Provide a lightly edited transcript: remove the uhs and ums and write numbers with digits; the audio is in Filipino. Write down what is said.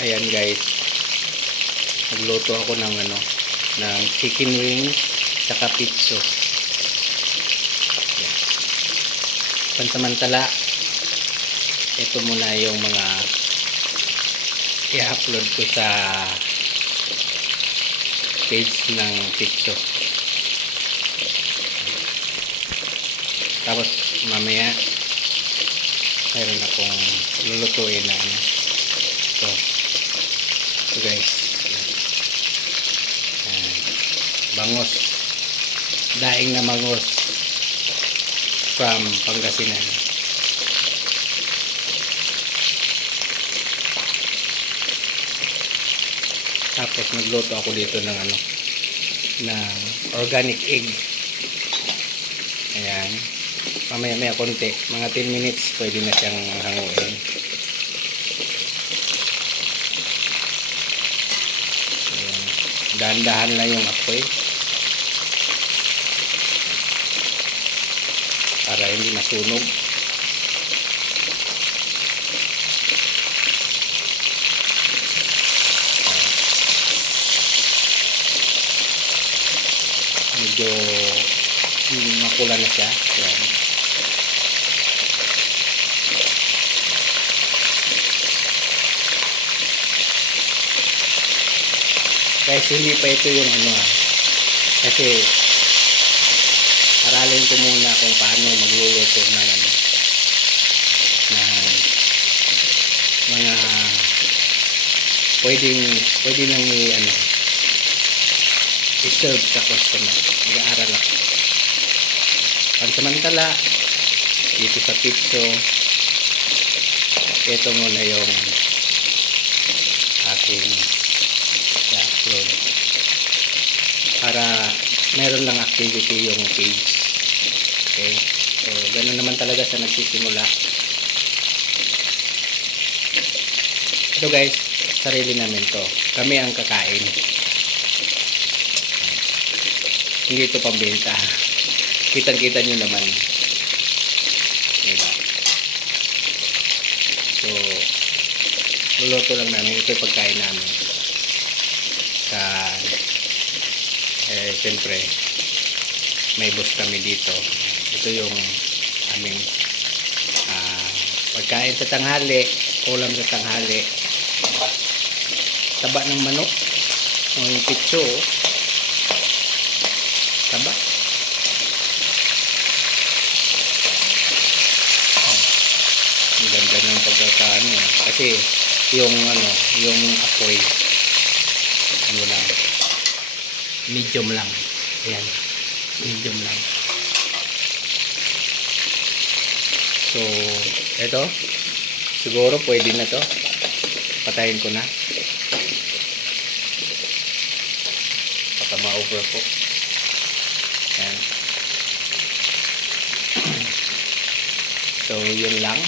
Ayan guys, nagluto ako ng ng chicken wings saka pizza. Ayan. Pansamantala, ito muna yung mga i-upload ko sa page ng pizza. Tapos mamaya mayroon akong lulutuin na ito guys, bangos, daing na bangos from Pangasinan. Tapos nagluto ako dito ng ng organic egg. Ayan, mamaya konti, mga 10 minutes pwede na siyang hanguin. Dahan-dahan lang yung apoy para hindi masunog. Medyo makula na siya. Yan. Guys, hindi pa ito yung kasi aralin ko muna kung paano magluluto ng ng mga pwede nang i-serve sa customer. Mag-aaral ako. Pansamantala, dito sa pizza, ito muna yung aking i-upload para meron lang activity yung page. Okay, so ganun naman talaga sa nagsisimula. Ito guys, sarili namin to, kami ang kakain, hindi ito pambenta. Kitang-kita nyo naman, diba? So luluto lang namin, ito yung pagkain namin. Siyempre may boss kami dito. Ito yung aming pagkain sa tanghali, ulam sa tanghali. Taba ng manok, yung pitso, taba. Ang ganda ng pagkakaano kasi yung yung apoy lang, medium lang. Ayan, medium lang. So ito siguro pwede na to, patayin ko na baka ma-overcook. Ayan. So yun lang.